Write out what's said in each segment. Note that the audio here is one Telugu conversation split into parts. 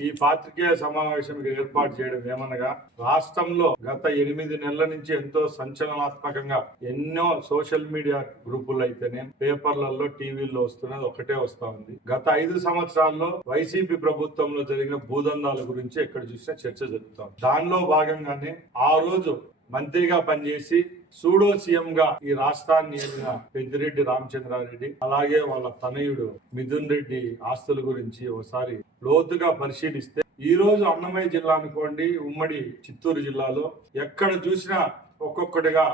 ఈ పాత్రికేయ సమావేశం ఏర్పాటు చేయడం ఏమనగా రాష్ట్రంలో గత ఎనిమిది నెలల నుంచి ఎంతో సంచలనాత్మకంగా ఎన్నో సోషల్ మీడియా గ్రూపులు అయితేనే పేపర్లలో టీవీల్లో వస్తున్నది ఒకటే వస్తా ఉంది. గత ఐదు సంవత్సరాల్లో వైసీపీ ప్రభుత్వంలో జరిగిన భూదందాల గురించి ఎక్కడ చూసినా చర్చ జరుగుతాం దానిలో భాగంగానే ఆ రోజు మంత్రిగా పనిచేసి సూడో సీఎం గా ఈ రాష్ట్రాన్ని ఏలిన పెద్దిరెడ్డి రామచంద్రారెడ్డి అలాగే వాళ్ళ తనయుడు మిథున్ రెడ్డి ఆస్తుల గురించి ఒకసారి లోతుగా పరిశీలిస్తే ఈరోజు అన్నమయ్య జిల్లా అనుకోండి ఉమ్మడి చిత్తూరు జిల్లాలో ఎక్కడ చూసినా ఒక్కొక్కటిగా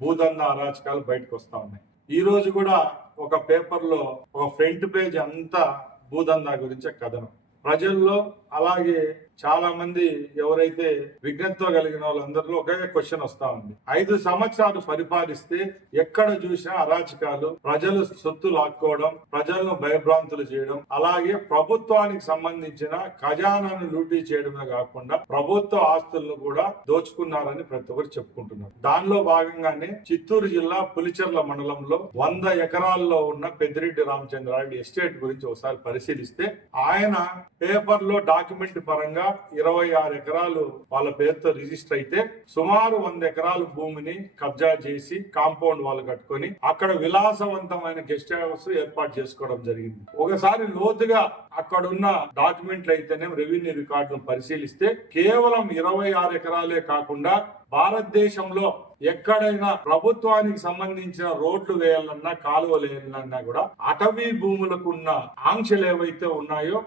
భూదంద అరాచకాలు బయటకు వస్తా ఉన్నాయి. ఈ రోజు కూడా ఒక పేపర్లో ఒక ఫ్రంట్ పేజ్ అంతా భూదందా గురించే కథనం. ప్రజల్లో అలాగే చాలా మంది ఎవరైతే విజ్ఞత్వం కలిగిన వాళ్ళందరిలో ఒకే క్వశ్చన్ వస్తా ఉంది. ఐదు సంవత్సరాలు పరిపాలిస్తే ఎక్కడ చూసినా అరాచకాలు ప్రజలు సొత్తు లాక్కోవడం ప్రజలను భయభ్రాంతులు చేయడం అలాగే ప్రభుత్వానికి సంబంధించిన ఖజానాను లూటీ చేయడమే కాకుండా ప్రభుత్వ ఆస్తులను కూడా దోచుకున్నారని ప్రతి ఒక్కరు చెప్పుకుంటున్నారు. దానిలో భాగంగానే చిత్తూరు జిల్లా పులిచెర్ల మండలంలో వంద ఎకరాల్లో ఉన్న పెద్దిరెడ్డి రామచంద్రారెడ్డి ఎస్టేట్ గురించి ఒకసారి పరిశీలిస్తే ఆయన పేపర్లో డాక్యుమెంట్ పరంగా ఇరవై ఆరు ఎకరాలు వాళ్ళ పేరుతో రిజిస్టర్ అయితే సుమారు వంద ఎకరాల భూమిని కబ్జా చేసి కాంపౌండ్ వాళ్ళు కట్టుకొని అక్కడ విలాసవంతమైన గెస్ట్ హౌస్ ఏర్పాటు చేసుకోవడం జరిగింది. ఒకసారి లోతుగా అక్కడ ఉన్న డాక్యుమెంట్లు అయితేనే రెవెన్యూ రికార్డులను పరిశీలిస్తే కేవలం ఇరవై ఆరు ఎకరాలే కాకుండా భారతదేశంలో ఎక్కడైనా ప్రభుత్వానికి సంబంధించిన రోడ్లు వేయాలన్నా కాలువలు వేయాలన్నా కూడా అటవీ భూములకు ఉన్న ఆంక్షలు ఏవైతే ఉన్నాయో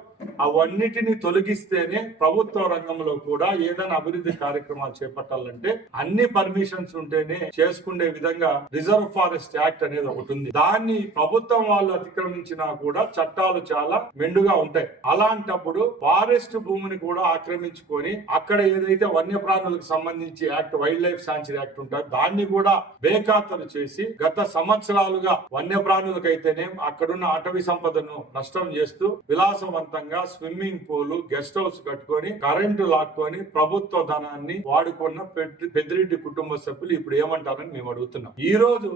అవన్నిటిని తొలగిస్తేనే ప్రభుత్వ రంగంలో కూడా ఏదైనా అభివృద్ధి కార్యక్రమాలు చేపట్టాలంటే అన్ని పర్మిషన్స్ ఉంటేనే చేసుకునే విధంగా రిజర్వ్ ఫారెస్ట్ యాక్ట్ అనేది ఒకటి ఉంది. దాన్ని ప్రభుత్వం వాళ్ళు అతిక్రమించినా కూడా చట్టాలు చాలా మెండుగా ఉంటాయి. అలాంటప్పుడు ఫారెస్ట్ భూమిని కూడా ఆక్రమించుకొని అక్కడ ఏదైతే వన్యప్రాణులకు సంబంధించి act wildlife sanctuary act ఉంటారు దాన్ని కూడా బేఖాతరు చేసి గత సంవత్సరాలుగా వన్యప్రాణులకైతేనే అక్కడున్న అటవీ సంపదను నష్టం చేస్తూ విలాసవంతంగా స్విమ్మింగ్ పూల్ గెస్ట్ హౌస్ కట్టుకొని కరెంటు లాక్కొని ప్రభుత్వ ధనాన్ని వాడుకున్న పెద్దిరెడ్డి కుటుంబ సభ్యులు ఇప్పుడు ఏమంటారని మేము అడుగుతున్నాం. ఈ రోజు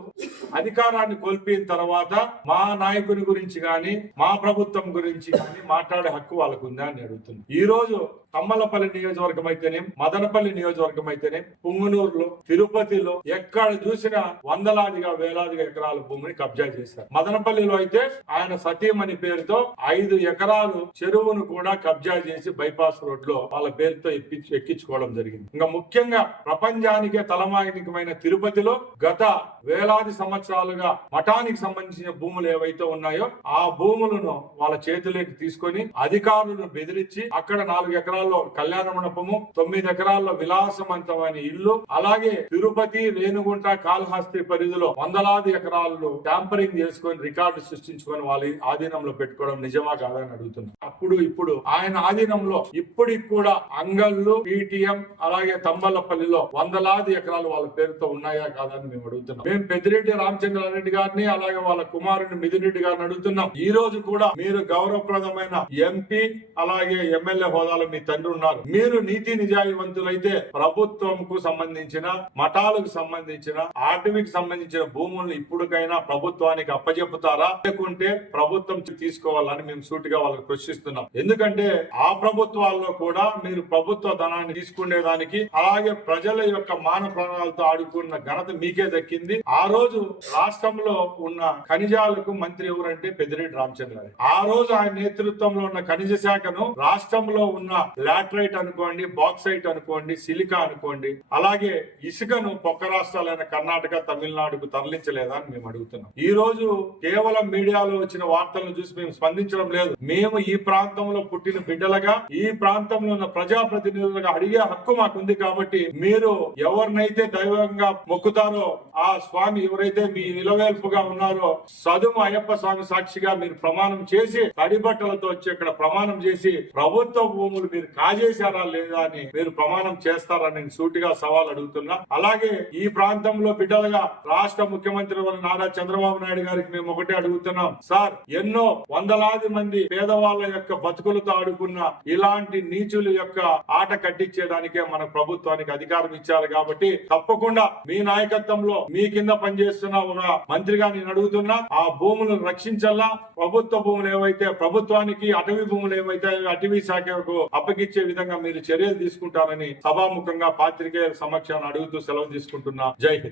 అధికారాన్ని కోల్పోయిన తర్వాత మా నాయకుని గురించి గాని మా ప్రభుత్వం గురించి గాని మాట్లాడే హక్కు వాళ్ళకు ఉందా అని అడుగుతున్నాం. ఈ రోజు తమ్మలపల్లి నియోజకవర్గం అయితేనే మదనపల్లి నియోజకవర్గం అయితేనే పుంగునూరులో తిరుపతిలో ఎక్కడ చూసినా వందలాదిగా వేలాదిగా ఎకరాల భూమిని కబ్జా చేశారు. మదనపల్లిలో అయితే ఆయన సతీమణి పేరుతో ఐదు ఎకరాలు చెరువును కూడా కబ్జా చేసి బైపాస్ రోడ్లో వాళ్ళ పేరుతో ఎక్కించు- ఎక్కించుకోవడం జరిగింది. ఇంకా ముఖ్యంగా ప్రపంచానికే తలమానికమైన తిరుపతిలో గత వేలాది సంవత్సరాలుగా మఠానికి సంబంధించిన భూములు ఏవైతే ఉన్నాయో ఆ భూములను వాళ్ళ చేతిలోకి తీసుకొని అధికారులను బెదిరించి అక్కడ నాలుగు ఎకరాలు ఎకరాల్లో కళ్యాణ మండపము తొమ్మిది ఎకరాల్లో విలాసవంతమైన ఇల్లు అలాగే తిరుపతి రేణుగుంట కాళహస్తి పరిధిలో వందలాది ఎకరాల్లో ట్యాంపరింగ్ చేసుకొని రికార్డు సృష్టించుకొని వాళ్ళ ఆధీనంలో పెట్టుకోవడం నిజమా కాదని అడుగుతున్నారు అప్పుడు ఇప్పుడు ఆయన ఆధీనంలో ఇప్పటికి కూడా అంగళ్ళు పీటీఎం అలాగే తంబలపల్లిలో వందలాది ఎకరాలు వాళ్ళ పేరుతో ఉన్నాయా కాదని మేము అడుగుతున్నాం. మేము పెద్దిరెడ్డి రామచంద్రారెడ్డి గారిని అలాగే వాళ్ళ కుమారుని మిథున్ గారిని అడుగుతున్నాం. ఈ రోజు కూడా మీరు గౌరవప్రదమైన ఎంపీ అలాగే ఎమ్మెల్యే హోదాలో మీ తండ్రి ఉన్నారు. మీరు నీతి నిజాయివంతులైతే ప్రభుత్వంకు సంబంధించిన మఠాలకు సంబంధించిన అటవీకి సంబంధించిన భూములను ఇప్పటికైనా ప్రభుత్వానికి అప్పజెపుతారా లేకుంటే ప్రభుత్వం తీసుకోవాలని మేము సూటిగా వాళ్ళకి ప్రశ్నిస్తున్నాం. ఎందుకంటే ఆ ప్రభుత్వాల్లో కూడా మీరు ప్రభుత్వ ధనాన్ని తీసుకునేదానికి అలాగే ప్రజల యొక్క మాన ప్రాణాలతో ఆడుకున్న ఘనత మీకే దక్కింది. ఆ రోజు రాష్ట్రంలో ఉన్న ఖనిజాలకు మంత్రి ఎవరంటే పెద్దిరెడ్డి రామచంద్ర ఆ రోజు ఆయన నేతృత్వంలో ఉన్న ఖనిజ శాఖను రాష్ట్రంలో ఉన్న లాట్రైట్ అనుకోండి బాక్సైట్ అనుకోండి సిలికా అనుకోండి అలాగే ఇసుకను పక్క రాష్ట్రాలైన కర్ణాటక తమిళనాడుకు తరలించలేదా అని మేము అడుగుతున్నాం. ఈ రోజు కేవలం మీడియాలో వచ్చిన వార్తలను చూసి మేము స్పందించడం లేదు. మేము ఈ ప్రాంతంలో పుట్టిన బిడ్డలుగా ఈ ప్రాంతంలో ఉన్న ప్రజాప్రతినిధులుగా అడిగే హక్కు మాకుంది కాబట్టి మీరు ఎవరినైతే దైవంగా మొక్కుతారో ఆ స్వామి ఎవరైతే మీ నిలవేల్పుగా ఉన్నారో సదుము అయ్యప్ప స్వామి సాక్షిగా మీరు ప్రమాణం చేసి తడిబట్టలతో వచ్చి ఇక్కడ ప్రమాణం చేసి ప్రభుత్వ భూములు మీరు కాజేశారా లేదా అని మీరు ప్రమాణం చేస్తారని నేను సూటిగా సవాల్ అడుగుతున్నా. అలాగే ఈ ప్రాంతంలో బిడ్డలుగా రాష్ట్ర ముఖ్యమంత్రి నారా చంద్రబాబు నాయుడు గారికి మేము ఒకటే అడుగుతున్నాం. సార్ ఎన్నో వందలాది మంది పేదవాళ్ళ యొక్క బతుకులతో ఆడుకున్న ఇలాంటి నీచుల యొక్క ఆట కట్టించేదానికే మన ప్రభుత్వానికి అధికారం ఇచ్చారు కాబట్టి తప్పకుండా మీ నాయకత్వంలో మీ కింద పనిచేస్తున్న ఒక మంత్రిగా నేను అడుగుతున్నా. ఆ భూములను రక్షించల్లా? ప్రభుత్వ భూములు ఏవైతే ప్రభుత్వానికి అటవీ భూములు ఏవైతే అటవీ శాఖకు తగ్గించే విధంగా మీరు చర్యలు తీసుకుంటారని సభాముఖంగా పాత్రికేయుల సమక్షాన్ని అడుగుతూ సెలవు తీసుకుంటున్నా. జై హింద్.